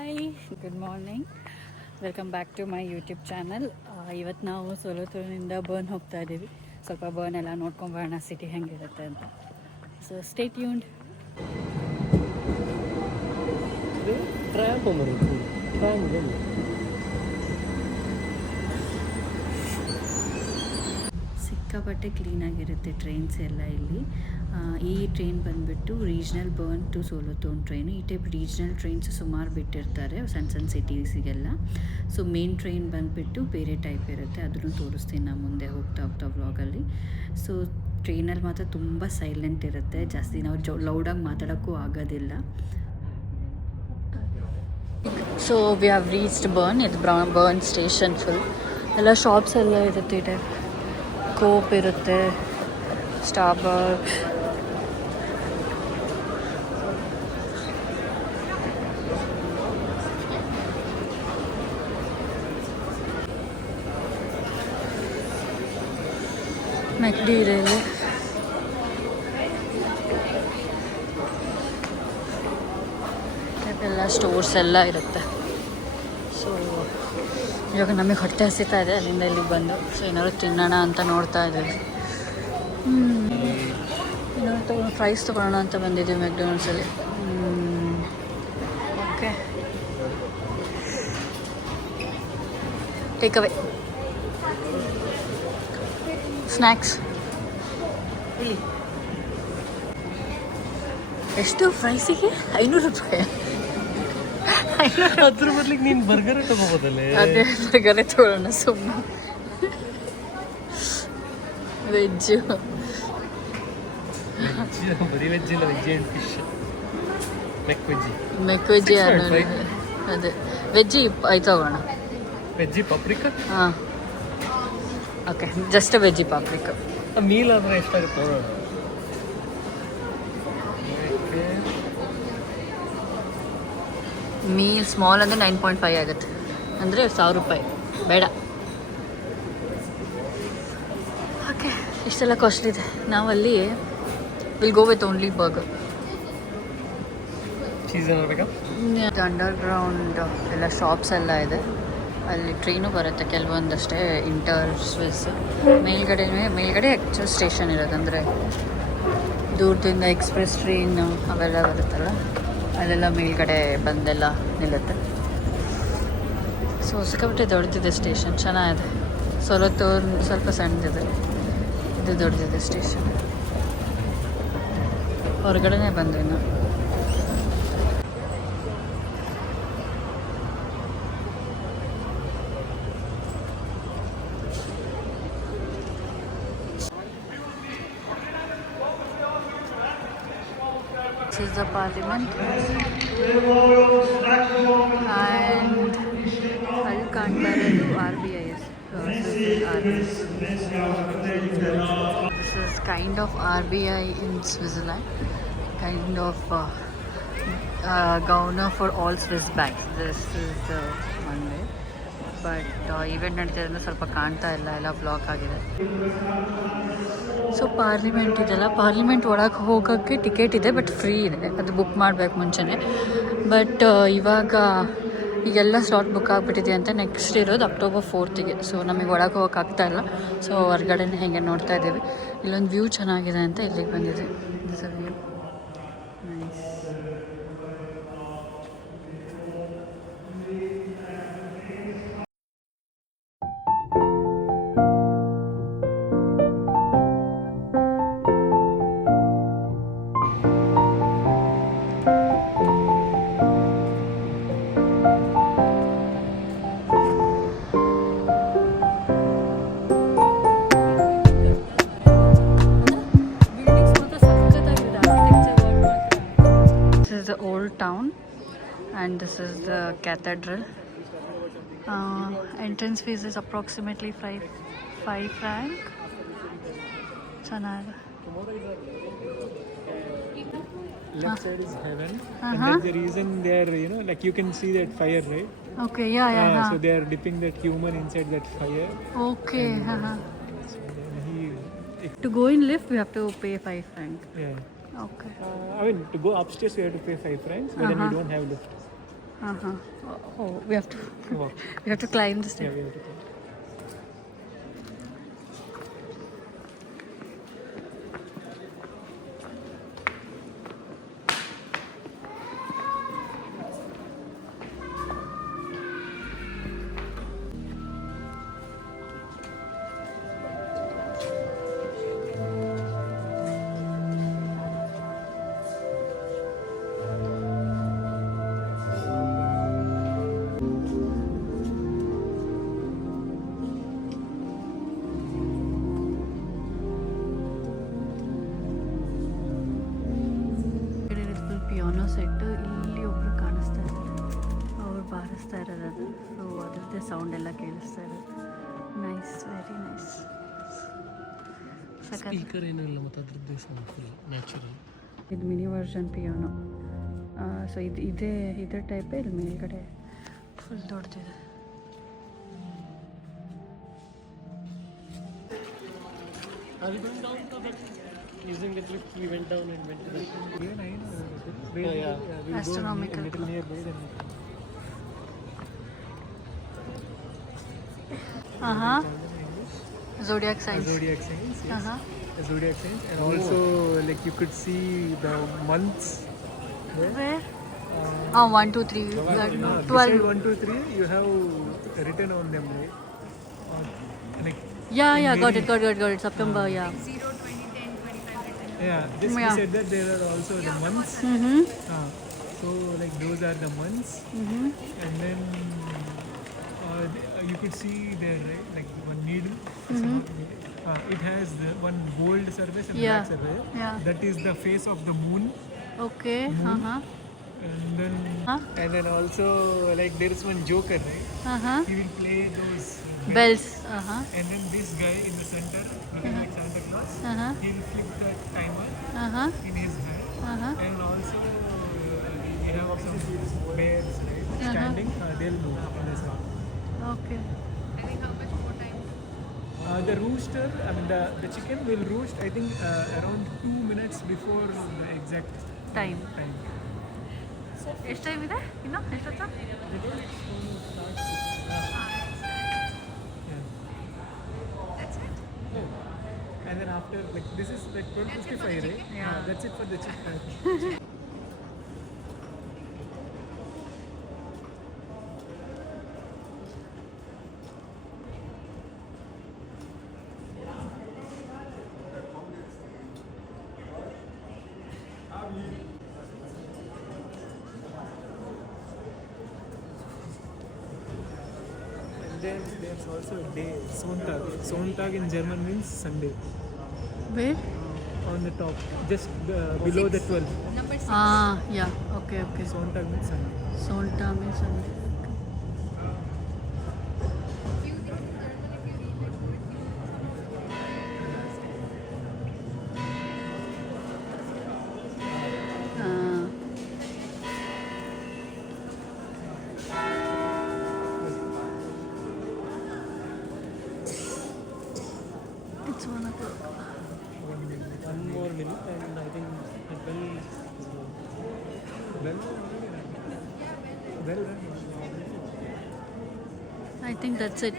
Hi, good morning. Welcome back to my YouTube channel. ಇವತ್ತು ನಾವು ಸೊಲೋತೂರಿನಿಂದ burn ಹೋಗ್ತಾ ಇದ್ದೀವಿ. ಸ್ವಲ್ಪ ಬರ್ನ್ ಎಲ್ಲ ನೋಡ್ಕೊಂಬರೋಣ, ಸಿಟಿ ಹೆಂಗಿರುತ್ತೆ ಅಂತ. So stay tuned. ಸಿಕ್ಕಾಪಟ್ಟೆ ಕ್ಲೀನಾಗಿರುತ್ತೆ ಟ್ರೈನ್ಸ್ ಎಲ್ಲ ಇಲ್ಲಿ. ಈ ಟ್ರೈನ್ ಬಂದುಬಿಟ್ಟು ರೀಜ್ನಲ್ ಬರ್ನ್ ಟು ಸೊಲೋತೂನ್ ಟ್ರೈನು. ಈ ಟೈಪ್ ರೀಜ್ನಲ್ ಟ್ರೈನ್ಸ್ ಸುಮಾರು ಬಿಟ್ಟಿರ್ತಾರೆ ಸಣ್ಣ ಸಣ್ಣ ಸಿಟೀಸಿಗೆಲ್ಲ. ಸೊ ಮೇನ್ ಟ್ರೈನ್ ಬಂದುಬಿಟ್ಟು ಬೇರೆ ಟೈಪ್ ಇರುತ್ತೆ, ಅದನ್ನು ತೋರಿಸ್ತೀನಿ ನಾನು ಮುಂದೆ ಹೋಗ್ತಾ ಹೋಗ್ತಾ ವ್ಲಾಗಲ್ಲಿ. ಸೊ ಟ್ರೈನಲ್ಲಿ ಮಾತ್ರ ತುಂಬ ಸೈಲೆಂಟ್ ಇರುತ್ತೆ, ಜಾಸ್ತಿ ನಾವು ಲೌಡಾಗಿ ಮಾತಾಡೋಕ್ಕೂ ಆಗೋದಿಲ್ಲ. So we have reached Bern. ಇದು ಬರ್ನ್ ಸ್ಟೇಷನ್. ಫುಲ್ ಎಲ್ಲ ಶಾಪ್ಸ್ ಎಲ್ಲ ಇರುತ್ತೆ. ಈ ಟೈಪ್ ಕೋಪ್ ಇರುತ್ತೆ, ಸ್ಟಾರ್ಬಕ್ಸ್, ಮೆಕ್ಡಿ ಇದೆ ಇಲ್ಲಿ. ಎಲ್ಲ ಸ್ಟೋರ್ಸ್ ಎಲ್ಲ ಇರುತ್ತೆ. ಸೊ ಇವಾಗ ನಮಗೆ ಹೊಟ್ಟೆ ಹಸಿತಾ ಇದೆ ಅಲ್ಲಿಂದ ಇಲ್ಲಿಗೆ ಬಂದು. ಸೊ ಏನಾದ್ರು ತಿನ್ನೋಣ ಅಂತ ನೋಡ್ತಾ ಇದ್ದೀವಿ. ಏನಾದ್ರು ಫ್ರೈಸ್ ತೊಗೊಳ್ಳೋಣ ಅಂತ ಬಂದಿದ್ದೀವಿ ಮೆಕ್ಡೊನಾಲ್ಡ್ಸಲ್ಲಿ. Okay, take away snacks. ಎಷ್ಟು ಪ್ರೈಸಿಗೆ? 500 ರೂಪಾಯಿ. ಅದ್ರ ಬದಲಿಗೆ ನೀನು ಬರ್ಗರೇ ತಗೋಬೋದಲ್ಲೇ? ಅದೇ ಬರ್ಗರೇ ತಗೊಳ್ಳೋಣ ಸುಮ್ಮನೆ. ವೆಜ್ಜು ಬರೀ ವೆಜ್ ಇಲ್ಲ, ವೆಜ್ ಆ್ಯಂಡ್ ಫಿಶ್. ಮೆಕ್ ವೆಜ್ಜಿ. ಅದೇ ವೆಜ್ಜಿ ಆಯ್ತು ತಗೋಣ. ವೆಜ್ಜಿ ಪಾಪ್ರಿಕಾ. ಹಾಂ, ಓಕೆ, ಜಸ್ಟ್ ವೆಜ್ಜಿ ಪಾಪ್ರಿಕಾ. ಮೀಲ್ ಆದರೆ ಎಷ್ಟಾಗುತ್ತೆ ನೋಡೋಣ. ಮೀಲ್ ಸ್ಮಾಲ್ ಅಂದರೆ 9.5 ಆಗುತ್ತೆ, ಅಂದರೆ 1000 ರೂಪಾಯಿ. ಬೇಡ, ಓಕೆ, ಇಷ್ಟೆಲ್ಲ ಕಾಸ್ಟ್ಲಿ ಇದೆ. ನಾವಲ್ಲಿ will go with only burger. Cheese ಏನಾರು ಬೇಕಾ? ಅಂಡರ್ಗ್ರೌಂಡ್ ಎಲ್ಲ ಶಾಪ್ಸ್ ಎಲ್ಲ ಇದೆ. ಅಲ್ಲಿ ಟ್ರೈನು ಬರುತ್ತೆ ಕೆಲವೊಂದಷ್ಟೇ, ಇಂಟರ್ ಸ್ವಿಸ್. ಮೇಲ್ಗಡೆ ಆ್ಯಕ್ಚುಲ್ ಸ್ಟೇಷನ್ ಇರೋದು, ಅಂದರೆ ದೂರದಿಂದ ಎಕ್ಸ್ಪ್ರೆಸ್ ಟ್ರೈನು ಅವೆಲ್ಲ ಬರುತ್ತಲ್ಲ, ಅಲ್ಲೆಲ್ಲ ಮೇಲ್ಗಡೆ ಬಂದೆಲ್ಲ ನಿಲ್ಲುತ್ತೆ. ಸೊ ಸಿಕ್ಕಾಪಟ್ಟೆ ದೊಡ್ಡದಿದೆ ಸ್ಟೇಷನ್, ಚೆನ್ನಾಗಿದೆ. ಸೊಲೋತೂರ್ ಸ್ವಲ್ಪ ಸಣ್ಣದಿದೆ, ಇದು ದೊಡ್ಡದಿದೆ ಸ್ಟೇಷನ್. ಹೊರಗಡೆನೇ ಬಂದ್ವಿ ನಾವು. This is the parliament and ಅಲ್ಲಿ ಕಾಣ್ತಾ ಇರೋದು RBIS. This is kind of RBI in Switzerland, kind of governor for all Swiss banks. This is the one way, but event ನಡೀತಿರೋದ್ರಿಂದ ಸ್ವಲ್ಪ ಕಾಣ್ತಾ ಇಲ್ಲ, ಎಲ್ಲ ಬ್ಲಾಕ್ ಆಗಿದೆ. ಸೊ ಪಾರ್ಲಿಮೆಂಟ್ ಇದೆಲ್ಲ, ಪಾರ್ಲಿಮೆಂಟ್ ಒಳಗೆ ಹೋಗೋಕ್ಕೆ ಟಿಕೆಟ್ ಇದೆ, ಬಟ್ ಫ್ರೀ ಇದೆ, ಅದು ಬುಕ್ ಮಾಡಬೇಕು ಮುಂಚೆನೇ. ಬಟ್ ಈಗೆಲ್ಲ ಸ್ಲಾಟ್ ಬುಕ್ ಆಗಿಬಿಟ್ಟಿದೆ ಅಂತ. ನೆಕ್ಸ್ಟ್ ಇರೋದು ಅಕ್ಟೋಬರ್ 4th. ಸೊ ನಮಗೆ ಒಳಗೆ ಹೋಗೋಕ್ಕಾಗ್ತಾ ಇಲ್ಲ. ಸೊ ಹೊರಗಡೆನೇ ಹೇಗೆ ನೋಡ್ತಾ ಇದ್ದೀವಿ. ಇಲ್ಲೊಂದು ವ್ಯೂ ಚೆನ್ನಾಗಿದೆ ಅಂತ ಇಲ್ಲಿಗೆ ಬಂದಿದ್ದೀವಿ. This a view nice. The old town and this is the cathedral. Entrance fees is approximately 5 franc. ಚೆನ್ನಾಗಿದೆ. Left side is heaven, and that's the reason they are, like you can see that fire, right? Okay, yeah. So they are dipping that human inside that fire. Okay. So then To go in lift, we have to pay 5 francs. Yeah. Okay. I mean, to go upstairs, you have to pay 5 francs, but then we don't have lift. Uh-huh. Oh, we have to walk. we have to climb the Yeah, stairs. we have to go. Full piano set. ಇಲ್ಲಿ ಒಬ್ರು ಕಾಣಿಸ್ತಾ ಇದ್ದಾರೆ, ಅವ್ರು ಬಾರಿಸ್ತಾ ಇರೋದು. So ಅದ್ರದ್ದೇ sound ಎಲ್ಲ ಕೇಳಿಸ್ತಾ ಇರೋದು. Nice, very nice. ಸ್ಪೀಕರ್ ಏನೂ ಇಲ್ಲ, ಮತ್ತು ಅದ್ರದ್ದು ಸೌಂಡ್ ಫುಲ್ ನ್ಯಾಚುರಲ್. ಇದು ಮಿನಿ ವರ್ಷನ್ ಪಿಯಾನೋ. ಸೊ ಇದೇ ಟೈಪೇ ಇಲ್ಲಿ ಮೇಲ್ಗಡೆ ಫುಲ್ ದೊಡ್ಡದಿದೆ. Are we going down to that? Using the lift, we went down and went to the. Yeah, I know. Yeah. Astronomical. A little nearby then. Zodiac signs. Zodiac signs. Yes. Uh-huh. The zodiac signs, and also like you could see the months there. Where? 1, 2, 3. Beside 12. 1, 2, 3, you have written on them, right? Like Yeah. Got it. September, yeah. yeah, just Yeah. we said that there are also the months. Mm-hmm. So like those are the months, Mm-hmm. and then you could see there, right, like one needle. It has the one gold surface and Yeah. black surface. Yeah. That is the face of the moon. Okay. Uh-huh. And then also like there is one joker, right? Uh-huh. He will play those Bells. Uh-huh. and then this guy in the center, looking like Santa Claus, Uh-huh. he will flip that timer Uh-huh. in his hand. Uh-huh. And also you have some bears, right, standing. They'll move on the side. Okay. The rooster, I mean the chicken will roost, I think around 2 minutes before the exact Time. time. ಎಷ್ಟು time ಇದೆ ಇನ್ನು? ಎಷ್ಟೊತ್ತ? And then after, like this is like 12:55, right? Yeah. That's it for the chicken. And then there's also a day, Sonntag. Sonntag in German means Sunday. Where? On the top, just below the 12. Yeah. Okay. Sonntag means Sunday. Sonta means Sunday. It's 1 o'clock. One more minute, and I think the bell is going. Bell. I think that's it.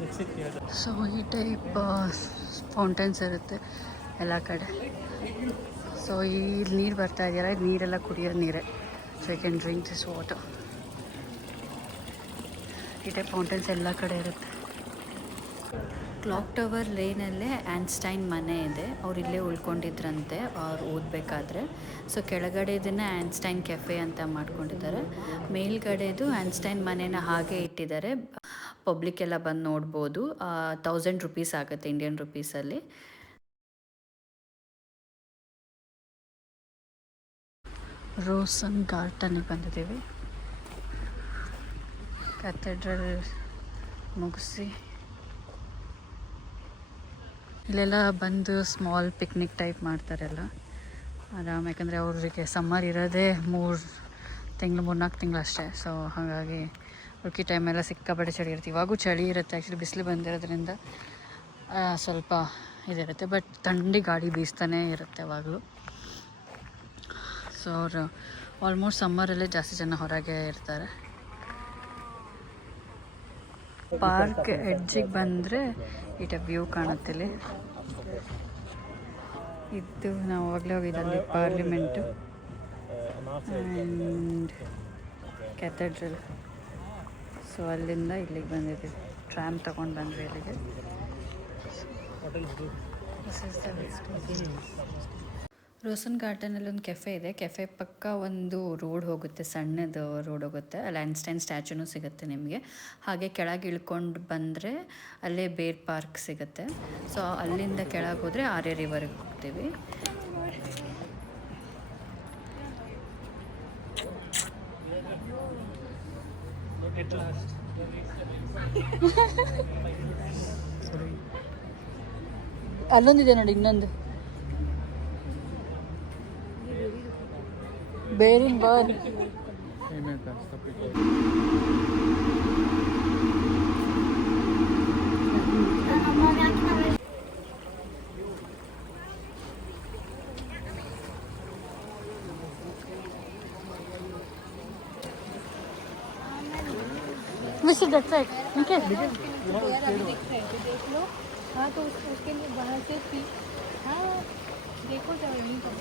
That's it. Yeah. So ಈ type ಫೌಂಟೇನ್ಸ್ ಇರುತ್ತೆ ಎಲ್ಲ ಕಡೆ. So ಈ ನೀರು ಬರ್ತಾ ಇದೆಯಲ್ಲ, ಇದು ನೀರೆಲ್ಲ ಕುಡಿಯೋ ನೀರೇ. So you can drink this water. ಈ ಟೈಪ್ ಫೌಂಟೇನ್ಸ್ ಎಲ್ಲ ಕಡೆ ಇರುತ್ತೆ. ಕ್ಲಾಕ್ ಟವರ್ ಲೇನಲ್ಲೇ ಆ್ಯನ್ಸ್ಟೈನ್ ಮನೆ ಇದೆ. ಅವ್ರು ಇಲ್ಲೇ ಉಳ್ಕೊಂಡಿದ್ರಂತೆ ಅವ್ರು ಓದಬೇಕಾದ್ರೆ. ಸೊ ಕೆಳಗಡೆದನ್ನು ಆ್ಯನ್ಸ್ಟೈನ್ ಕೆಫೆ ಅಂತ ಮಾಡ್ಕೊಂಡಿದ್ದಾರೆ. ಮೇಲ್ಗಡೆದು ಆ್ಯನ್ಸ್ಟೈನ್ ಮನೆನ ಹಾಗೆ ಇಟ್ಟಿದ್ದಾರೆ. ಪಬ್ಲಿಕ್ ಎಲ್ಲ ಬಂದು ನೋಡ್ಬೋದು. 1000 ರೂಪೀಸ್ ಆಗುತ್ತೆ ಇಂಡಿಯನ್ ರುಪೀಸಲ್ಲಿ. ರೋಸನ್ ಗಾರ್ಡನ್ಗೆ ಬಂದಿದ್ದೀವಿ. ಕ್ಯಾಥೆಡ್ರಲ್ ಮುಗಿಸಿ ಇಲ್ಲೆಲ್ಲ ಬಂದು ಸ್ಮಾಲ್ ಪಿಕ್ನಿಕ್ ಟೈಪ್ ಮಾಡ್ತಾರೆಲ್ಲ ಆರಾಮ್. ಯಾಕಂದರೆ ಅವ್ರಿಗೆ ಸಮ್ಮರ್ ಇರೋದೇ 3-4 ತಿಂಗಳು ಅಷ್ಟೇ. ಸೊ ಹಾಗಾಗಿ ಉಳ್ಕಿ ಟೈಮೆಲ್ಲ ಸಿಕ್ಕಾಪಟ್ಟೆ ಚಳಿ ಇರುತ್ತೆ. ಇವಾಗೂ ಚಳಿ ಇರುತ್ತೆ. ಆ್ಯಕ್ಚುಲಿ ಬಿಸಿಲು ಬಂದಿರೋದ್ರಿಂದ ಸ್ವಲ್ಪ ಇದಿರುತ್ತೆ. ಬಟ್ ಥಂಡಿ ಗಾಳಿ ಬೀಸ್ತಾನೇ ಇರುತ್ತೆ ಯಾವಾಗಲೂ. ಸೊ ಅವರು ಆಲ್ಮೋಸ್ಟ್ ಸಮ್ಮರಲ್ಲೇ ಜಾಸ್ತಿ ಜನ ಹೊರಗೆ ಇರ್ತಾರೆ. ಪಾರ್ಕ್ ಎಡ್ಜಿಗೆ ಬಂದರೆ ಈ ಟೈಪ್ ವ್ಯೂ ಕಾಣುತ್ತಿಲ್ಲಿ. ಇದು ನಾವು ಆವಾಗಲೇ ಹೋಗಿದ್ದಲ್ಲಿ ಪಾರ್ಲಿಮೆಂಟು ಆ್ಯಂಡ್ ಕ್ಯಾಥೆಡ್ರಲ್. ಸೊ ಅಲ್ಲಿಂದ ಇಲ್ಲಿಗೆ ಬಂದಿದ್ದೀವಿ. ಟ್ರಾಮ್ ತೊಗೊಂಡು ಬಂದ್ವಿ ಇಲ್ಲಿಗೆ. ರೋಸನ್ ಗಾರ್ಡನಲ್ಲಿ ಒಂದು ಕೆಫೆ ಇದೆ. ಕೆಫೆ ಪಕ್ಕ ಒಂದು ರೋಡ್ ಹೋಗುತ್ತೆ, ಸಣ್ಣದು ರೋಡ್ ಹೋಗುತ್ತೆ. ಅಲ್ಲಿ ಐನ್ಸ್ಟೈನ್ ಸ್ಟ್ಯಾಚ್ಯೂನು ಸಿಗುತ್ತೆ ನಿಮಗೆ. ಹಾಗೆ ಕೆಳಗೆ ಇಳ್ಕೊಂಡು ಬಂದರೆ ಅಲ್ಲೇ ಬೇರ್ ಪಾರ್ಕ್ ಸಿಗುತ್ತೆ. ಸೊ ಅಲ್ಲಿಂದ ಕೆಳಗೆ ಹೋದರೆ ಆರ್ಯ ರಿವರ್ಗೆ ಹೋಗ್ತೀವಿ. ಅಲ್ಲೊಂದಿದೆ ನೋಡಿ, ಇನ್ನೊಂದು ಬೇರಿನ ಬಾರ್. विजिट दैट साइड, ठीक है? देख लो। हाँ तो उसके लिए बाहर से फी। हाँ देखो जाओ यहीं पर।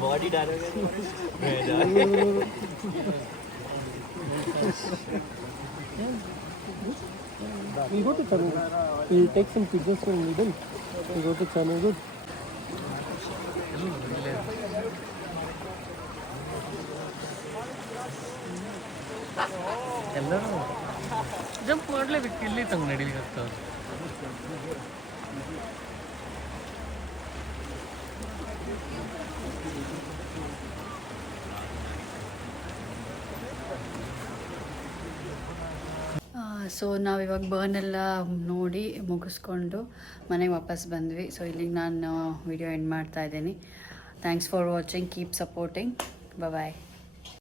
बॉडी डालोगे we go to Chanugud. We'll take some pictures from Eden. We go to Chanugud. ಎಲ್ಲರೂ ಜಂಪ್ ಮಾಡಲೇಬೇಕು, ಇಲ್ಲಿ ತಂಗ ನಡೀಲಿಕ್ಕೆ ಆಗ್ತದೆ. ಸೊ ನಾವಿವಾಗ ಬರ್ನೆಲ್ಲ ನೋಡಿ ಮುಗಿಸ್ಕೊಂಡು ಮನೆಗೆ ವಾಪಸ್ ಬಂದ್ವಿ. ಸೊ ಇಲ್ಲಿಗೆ ನಾನು ವಿಡಿಯೋ ಎಂಡ್ ಮಾಡ್ತಾ ಇದ್ದೀನಿ. Thanks for watching, keep supporting, bye.